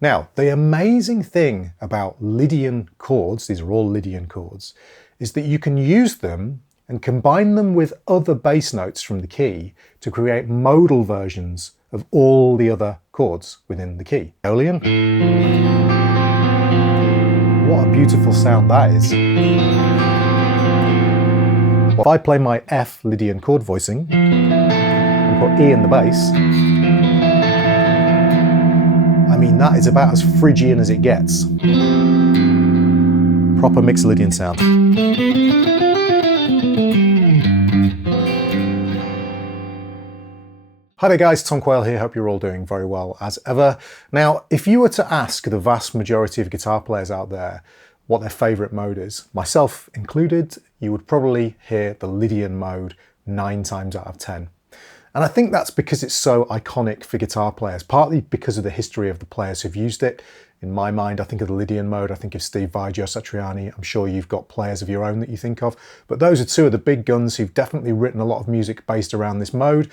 Now, the amazing thing about Lydian chords, these are all Lydian chords, is that you can use them and combine them with other bass notes from the key to create modal versions of all the other chords within the key. Lydian. What a beautiful sound that is. If I play my F Lydian chord voicing and put E in the bass, I mean, that is about as Phrygian as it gets. Proper mixed Lydian sound. Hi there guys, Tom Quayle here, hope you're all doing very well as ever. Now, if you were to ask the vast majority of guitar players out there what their favourite mode is, myself included, you would probably hear the Lydian mode 9 times out of 10. And I think that's because it's so iconic for guitar players, partly because of the history of the players who've used it. In my mind, I think of the Lydian mode, I think of Steve Vai, Joe Satriani. I'm sure you've got players of your own that you think of, but those are two of the big guns who've definitely written a lot of music based around this mode.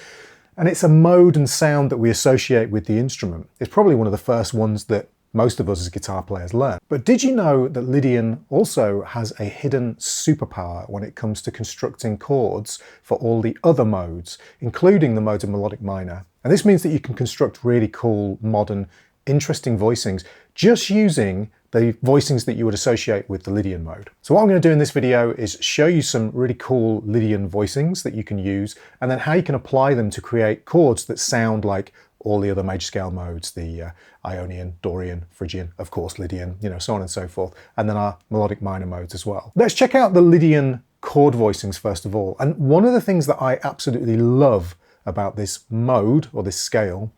And it's a mode and sound that we associate with the instrument. It's probably one of the first ones that most of us as guitar players learn. But did you know that Lydian also has a hidden superpower when it comes to constructing chords for all the other modes, including the modes of melodic minor? And this means that you can construct really cool, modern, interesting voicings just using the voicings that you would associate with the Lydian mode. So what I'm going to do in this video is show you some really cool Lydian voicings that you can use, and then how you can apply them to create chords that sound like all the other major scale modes, the Ionian, Dorian, Phrygian, of course Lydian, you know, so on and so forth, and then our melodic minor modes as well. Let's check out the Lydian chord voicings first of all. And one of the things that I absolutely love about this mode, or this scale,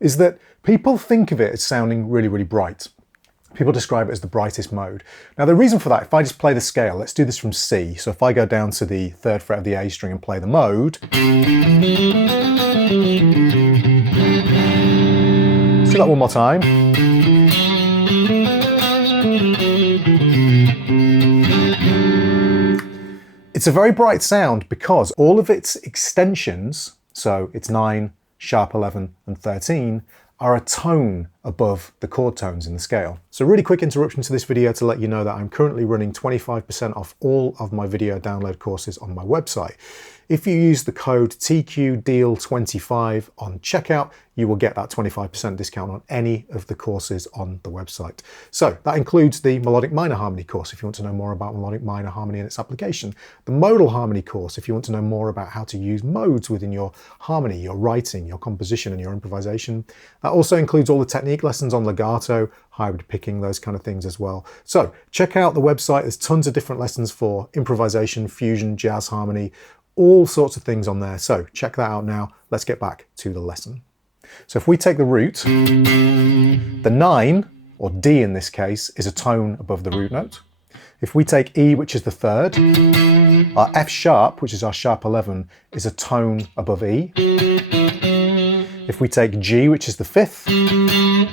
is that people think of it as sounding really, really bright. People describe it as the brightest mode. Now the reason for that, if I just play the scale, let's do this from C. So if I go down to the 3rd fret of the A string and play the mode, let's do that one more time. It's a very bright sound because all of its extensions, so it's 9, sharp 11 and 13, are a tone above the chord tones in the scale. So really quick interruption to this video to let you know that I'm currently running 25% off all of my video download courses on my website. If you use the code TQDEAL25 on checkout, you will get that 25% discount on any of the courses on the website. So that includes the melodic minor harmony course, if you want to know more about melodic minor harmony and its application. The modal harmony course, if you want to know more about how to use modes within your harmony, your writing, your composition and your improvisation. That also includes all the technique lessons on legato, hybrid picking, those kind of things as well. So check out the website. There's tons of different lessons for improvisation, fusion, jazz harmony, all sorts of things on there. So check that out now. Let's get back to the lesson. So if we take the root, the 9, or D in this case, is a tone above the root note. If we take E, which is the 3rd, our F sharp, which is our sharp 11, is a tone above E. If we take G, which is the 5th,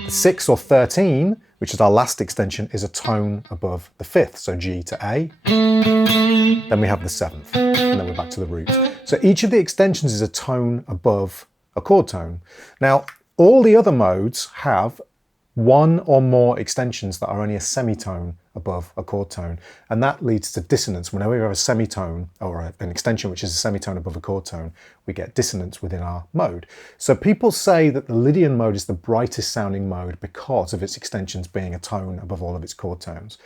the 6 or 13, which is our last extension, is a tone above the 5th, so G to A. Then we have the 7th, and then we're back to the root. So each of the extensions is a tone above a chord tone. Now, all the other modes have one or more extensions that are only a semitone above a chord tone, and that leads to dissonance. Whenever we have a semitone or an extension which is a semitone above a chord tone, we get dissonance within our mode. So people say that the Lydian mode is the brightest sounding mode because of its extensions being a tone above all of its chord tones.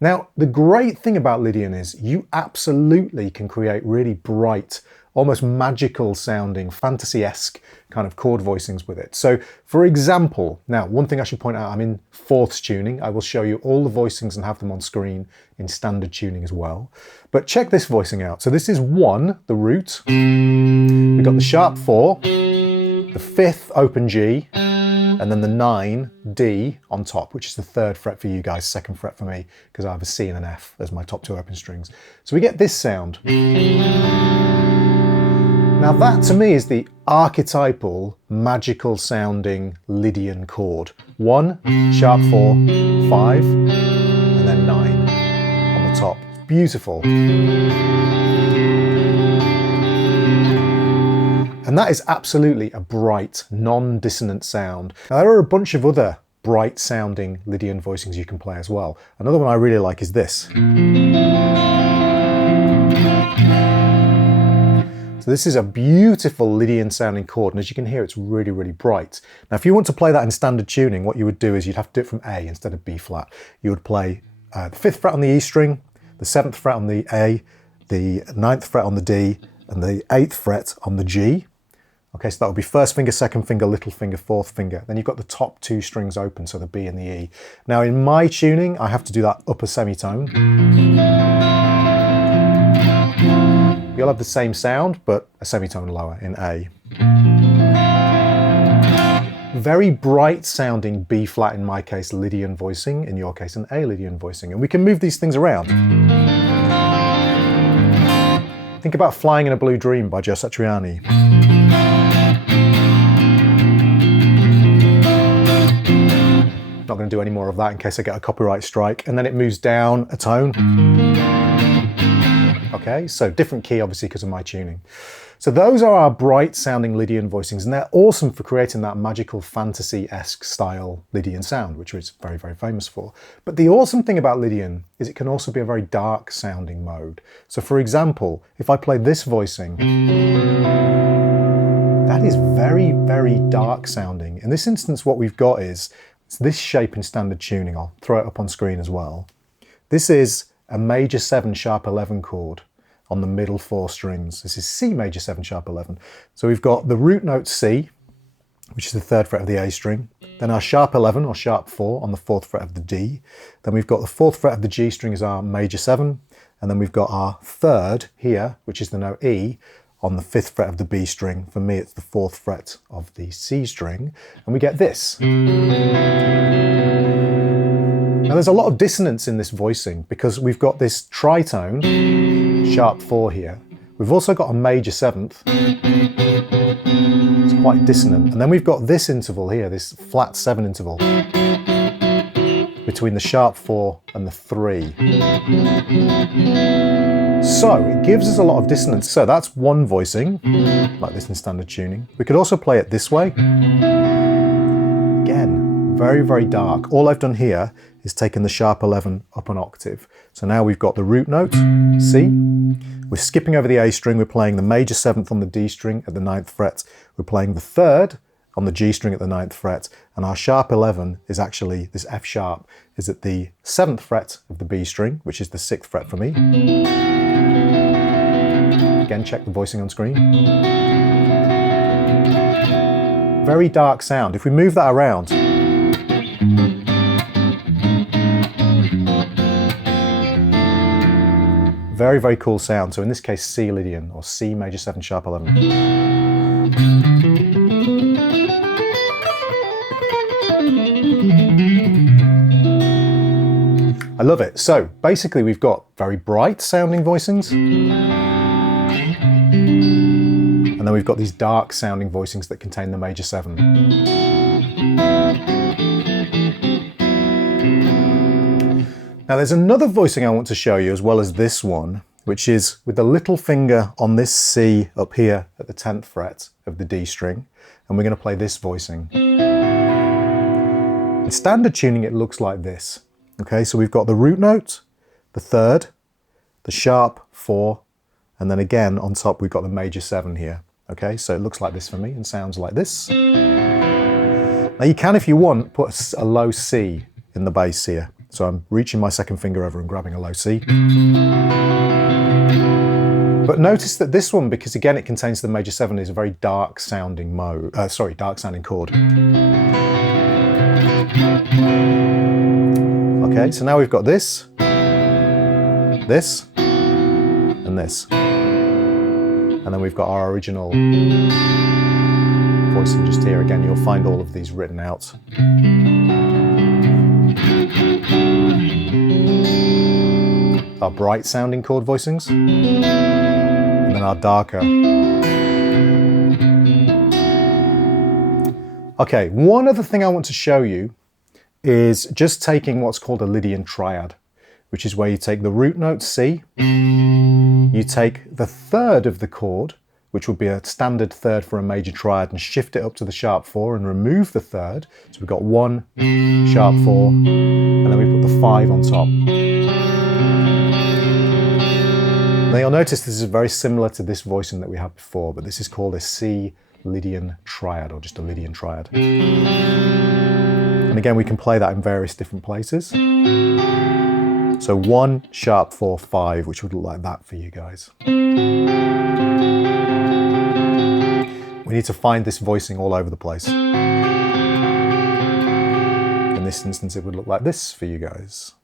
Now, the great thing about Lydian is you absolutely can create really bright, almost magical sounding, fantasy-esque kind of chord voicings with it. So for example, now one thing I should point out, I'm in 4th tuning. I will show you all the voicings and have them on screen in standard tuning as well. But check this voicing out. So this is 1, the root. We've got the sharp 4, the 5th open G, and then the 9, D on top, which is the 3rd fret for you guys, 2nd fret for me, because I have a C and an F as my top 2 open strings. So we get this sound. Now that to me is the archetypal, magical sounding Lydian chord. 1, sharp 4, 5, and then 9 on the top. Beautiful. And that is absolutely a bright, non-dissonant sound. Now there are a bunch of other bright sounding Lydian voicings you can play as well. Another one I really like is this. So this is a beautiful Lydian sounding chord, and as you can hear, it's really, really bright. Now, if you want to play that in standard tuning, what you would do is you'd have to do it from A instead of B flat. You would play the 5th fret on the E string, the 7th fret on the A, the 9th fret on the D, and the 8th fret on the G. Okay, so that would be 1st finger, 2nd finger, little finger, 4th finger. Then you've got the top 2 strings open, so the B and the E. Now in my tuning, I have to do that upper semitone. You'll have the same sound, but a semitone lower in A. Very bright sounding B flat, in my case, Lydian voicing, in your case, an A Lydian voicing. And we can move these things around. Think about Flying in a Blue Dream by Joe Satriani. Not going to do any more of that in case I get a copyright strike. And then it moves down a tone. Okay, so different key obviously because of my tuning. So those are our bright sounding Lydian voicings, and they're awesome for creating that magical fantasy-esque style Lydian sound, which it's very, very famous for. But the awesome thing about Lydian is it can also be a very dark sounding mode. So for example, if I play this voicing, that is very, very dark sounding. In this instance, what we've got is it's this shape in standard tuning. I'll throw it up on screen as well. This is a major 7 sharp 11 chord on the middle 4 strings. This is C major 7 sharp 11. So we've got the root note C, which is the 3rd fret of the A string, then our sharp 11 or sharp 4 on the 4th fret of the D, then we've got the 4th fret of the G string as our major 7, and then we've got our 3rd here, which is the note E, on the 5th fret of the B string. For me, it's the 4th fret of the C string, and we get this. Now there's a lot of dissonance in this voicing because we've got this tritone, sharp 4 here. We've also got a major 7th. It's quite dissonant. And then we've got this interval here, this flat 7 interval, between the sharp 4 and the 3. So it gives us a lot of dissonance. So that's one voicing, like this in standard tuning. We could also play it this way. Again, very, very dark. All I've done here is taken the sharp 11 up an octave. So now we've got the root note, C. We're skipping over the A string. We're playing the major 7th on the D string at the 9th fret. We're playing the 3rd on the G string at the 9th fret. And our sharp 11 is actually, this F sharp, is at the 7th fret of the B string, which is the 6th fret for me. Again, check the voicing on screen. Very dark sound. If we move that around, very, very cool sound. So in this case, C Lydian, or C major 7 sharp 11. I love it. So basically we've got very bright sounding voicings. And then we've got these dark sounding voicings that contain the major 7. Now there's another voicing I want to show you as well as this one, which is with the little finger on this C up here at the 10th fret of the D string, and we're going to play this voicing. In standard tuning it looks like this. Okay, so we've got the root note, the 3rd, the sharp 4, and then again on top we've got the major 7 here. Okay, so it looks like this for me and sounds like this. Now you can, if you want, put a low C in the bass here. So I'm reaching my 2nd finger over and grabbing a low C. But notice that this one, because again it contains the major 7, is a very dark sounding dark sounding chord. Okay, so now we've got this, this, and this. And then we've got our original voicing just here. Again, you'll find all of these written out. Our bright sounding chord voicings, and then our darker. Okay, one other thing I want to show you is just taking what's called a Lydian triad, which is where you take the root note C, you take the 3rd of the chord, which would be a standard third for a major triad, and shift it up to the sharp 4 and remove the third. So we've got 1, sharp 4, and then we put the 5 on top. Now you'll notice this is very similar to this voicing that we had before, but this is called a C Lydian triad, or just a Lydian triad. And again, we can play that in various different places. So 1, sharp 4, 5, which would look like that for you guys. We need to find this voicing all over the place. In this instance, it would look like this for you guys.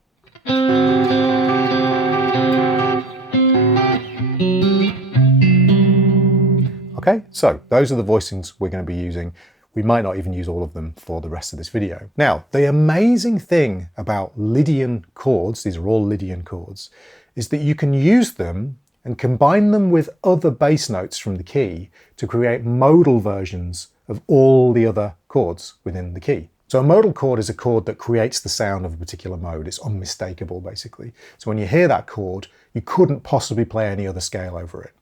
Okay, so those are the voicings we're going to be using. We might not even use all of them for the rest of this video. Now, the amazing thing about Lydian chords, these are all Lydian chords, is that you can use them and combine them with other bass notes from the key to create modal versions of all the other chords within the key. So a modal chord is a chord that creates the sound of a particular mode. It's unmistakable, basically. So when you hear that chord, you couldn't possibly play any other scale over it.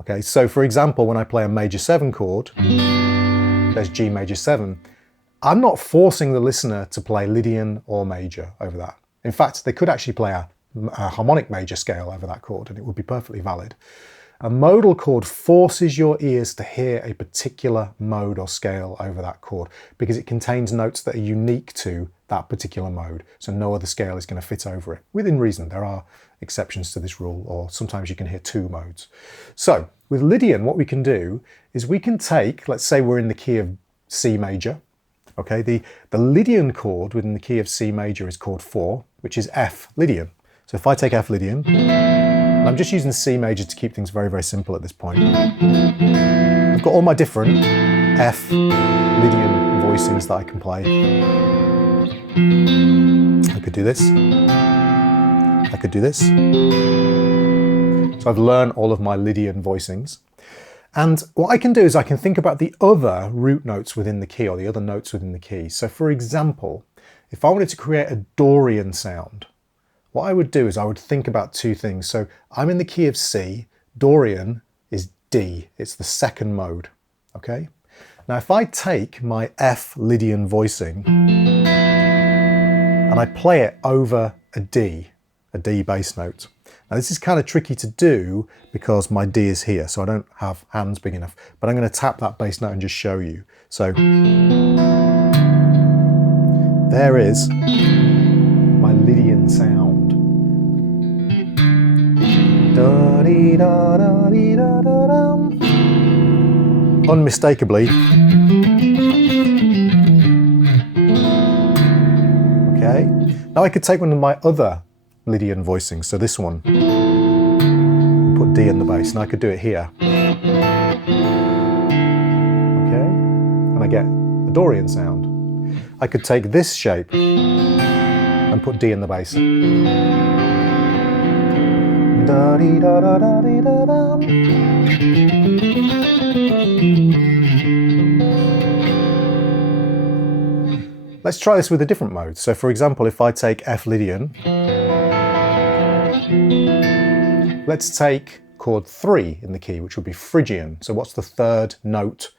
Okay, so for example, when I play a major 7 chord, there's G major 7, I'm not forcing the listener to play Lydian or major over that. In fact, they could actually play a harmonic major scale over that chord and it would be perfectly valid. A modal chord forces your ears to hear a particular mode or scale over that chord because it contains notes that are unique to that particular mode, so no other scale is going to fit over it. Within reason, there are exceptions to this rule, or sometimes you can hear 2 modes. So with Lydian, what we can do is we can take, let's say we're in the key of C major. Okay, the Lydian chord within the key of C major is chord 4, which is F Lydian. So if I take F Lydian, and I'm just using C major to keep things very, very simple at this point. I've got all my different F Lydian voicings that I can play. I could do this. I could do this. So I've learned all of my Lydian voicings. And what I can do is I can think about the other root notes within the key, or the other notes within the key. So for example, if I wanted to create a Dorian sound, what I would do is I would think about 2 things. So I'm in the key of C, Dorian is D, it's the 2nd mode, okay? Now if I take my F Lydian voicing and I play it over a D bass note. Now this is kind of tricky to do because my D is here, so I don't have hands big enough, but I'm going to tap that bass note and just show you. So there is my Lydian sound. Unmistakably. Okay. Now I could take one of my other Lydian voicings, so this one, and put D in the bass, and I could do it here. Okay. And I get a Dorian sound. I could take this shape and put D in the bass. Let's try this with a different mode. So for example, if I take F Lydian, let's take chord 3 in the key, which would be Phrygian. So what's the 3rd note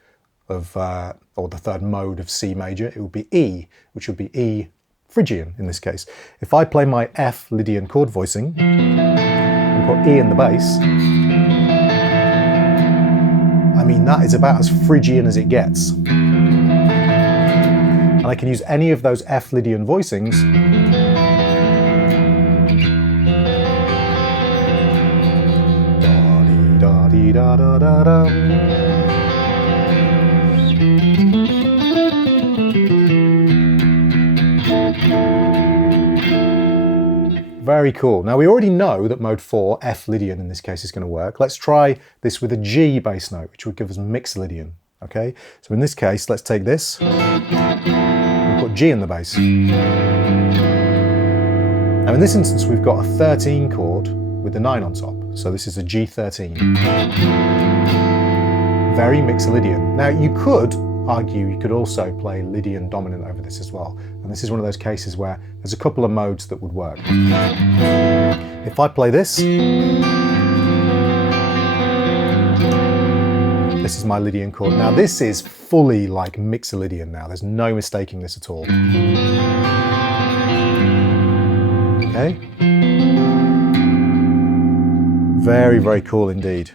of, or the 3rd mode of C major? It would be E, which would be E Phrygian in this case. If I play my F Lydian chord voicing and put E in the bass, I mean, that is about as Phrygian as it gets. And I can use any of those F Lydian voicings da-dee-da-da-da-da. Very cool. Now we already know that mode 4, F Lydian in this case, is going to work. Let's try this with a G bass note, which would give us mixed Lydian. Okay, so in this case, let's take this and put G in the bass. Now in this instance, we've got a 13 chord with the 9 on top. So this is a G13. Very mixed Lydian. Now you could argue you could also play Lydian dominant over this as well. And this is one of those cases where there's a couple of modes that would work. If I play this, this is my Lydian chord. Now this is fully like Mixolydian now. There's no mistaking this at all. Okay. Very, very cool indeed.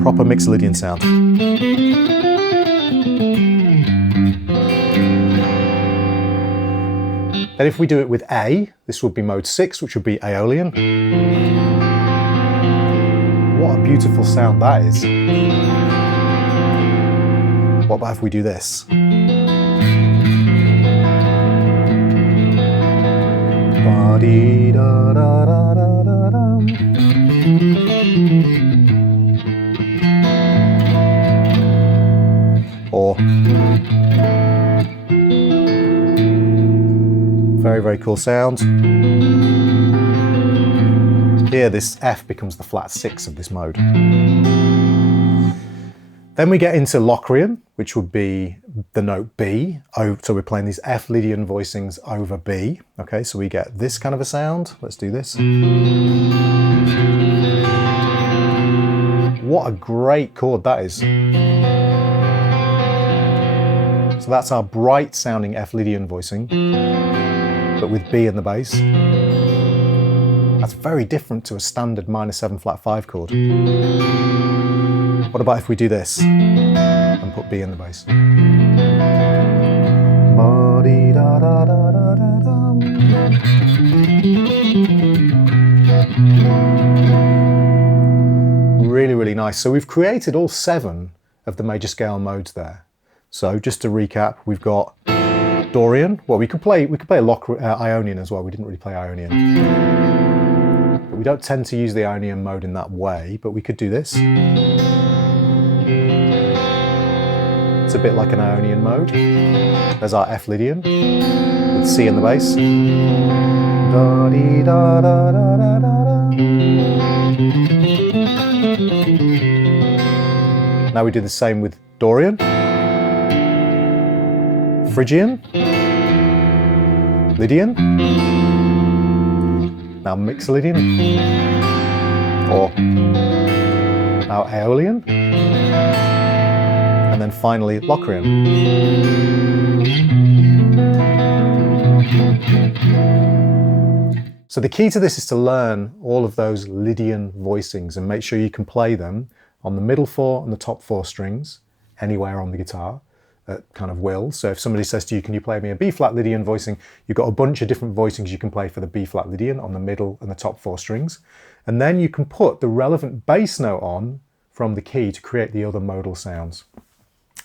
Proper Mixolydian sound. Then if we do it with A, this would be mode 6, which would be Aeolian. What a beautiful sound that is. What about if we do this? Or very, very cool sound. Here this F becomes the flat 6 of this mode. Then we get into Locrian, which would be the note B. So we're playing these F Lydian voicings over B. Okay, so we get this kind of a sound. Let's do this. What a great chord that is. So that's our bright sounding F Lydian voicing, but with B in the bass. That's very different to a standard minor 7 flat 5 chord. What about if we do this and put B in the bass? Really, really nice. So we've created all 7 of the major scale modes there. So just to recap, we've got Dorian. Well, we could play Ionian as well. We didn't really play Ionian. But we don't tend to use the Ionian mode in that way, but we could do this. It's a bit like an Ionian mode. There's our F Lydian with C in the bass. Now we do the same with Dorian, Phrygian, Lydian, now Mixolydian, or now Aeolian, and then finally Locrian. So the key to this is to learn all of those Lydian voicings and make sure you can play them on the middle 4 and the top 4 strings, anywhere on the guitar, at kind of will. So if somebody says to you, can you play me a B-flat Lydian voicing, you've got a bunch of different voicings you can play for the B-flat Lydian on the middle and the top 4 strings. And then you can put the relevant bass note on from the key to create the other modal sounds.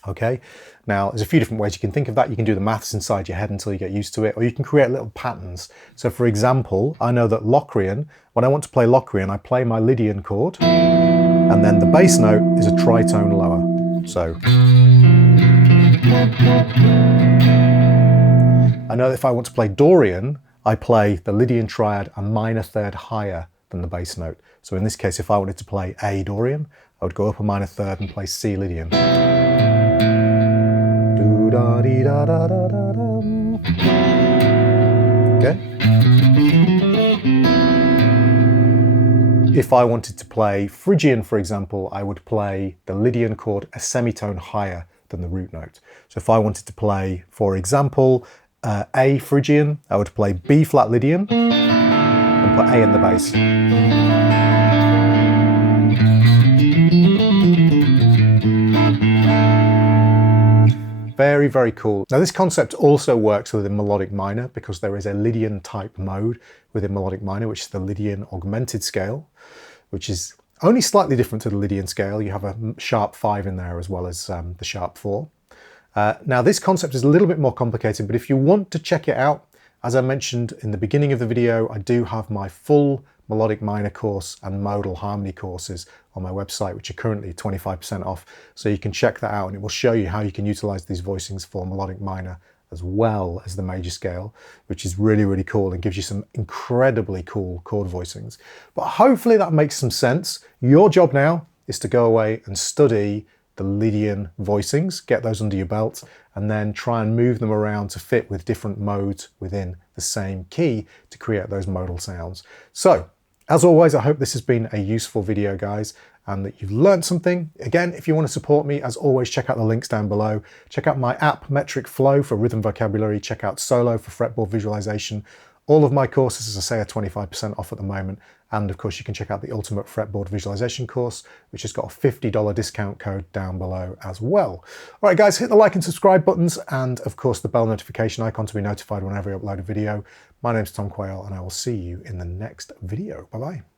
Okay, now there's a few different ways you can think of that. You can do the maths inside your head until you get used to it, or you can create little patterns. So for example, I know that Locrian, when I want to play Locrian, I play my Lydian chord, and then the bass note is a tritone lower. So I know that if I want to play Dorian, I play the Lydian triad a minor 3rd higher than the bass note. So in this case, if I wanted to play A Dorian, I would go up a minor 3rd and play C Lydian. Okay. If I wanted to play Phrygian, for example, I would play the Lydian chord a semitone higher than the root note. So if I wanted to play, for example, A Phrygian, I would play B flat Lydian and put A in the bass. Very, very cool. Now this concept also works within melodic minor because there is a Lydian type mode within melodic minor, which is the Lydian augmented scale, which is only slightly different to the Lydian scale. You have a sharp 5 in there as well as the sharp 4. Now this concept is a little bit more complicated, but if you want to check it out, as I mentioned in the beginning of the video, I do have my full melodic minor course and modal harmony courses on my website, which are currently 25% off. So you can check that out and it will show you how you can utilize these voicings for melodic minor as well as the major scale, which is really, really cool and gives you some incredibly cool chord voicings. But hopefully that makes some sense. Your job now is to go away and study the Lydian voicings, get those under your belt, and then try and move them around to fit with different modes within the same key to create those modal sounds. So, as always, I hope this has been a useful video, guys. and that you've learned something. Again, if you want to support me, as always, check out the links down below. Check out my app, Metric Flow, for rhythm vocabulary. Check out Solo for fretboard visualization. All of my courses, as I say, are 25% off at the moment. And of course, you can check out the Ultimate Fretboard Visualization course, which has got a $50 discount code down below as well. All right, guys, hit the like and subscribe buttons, and of course, the bell notification icon to be notified whenever I upload a video. My name's Tom Quayle, and I will see you in the next video. Bye-bye.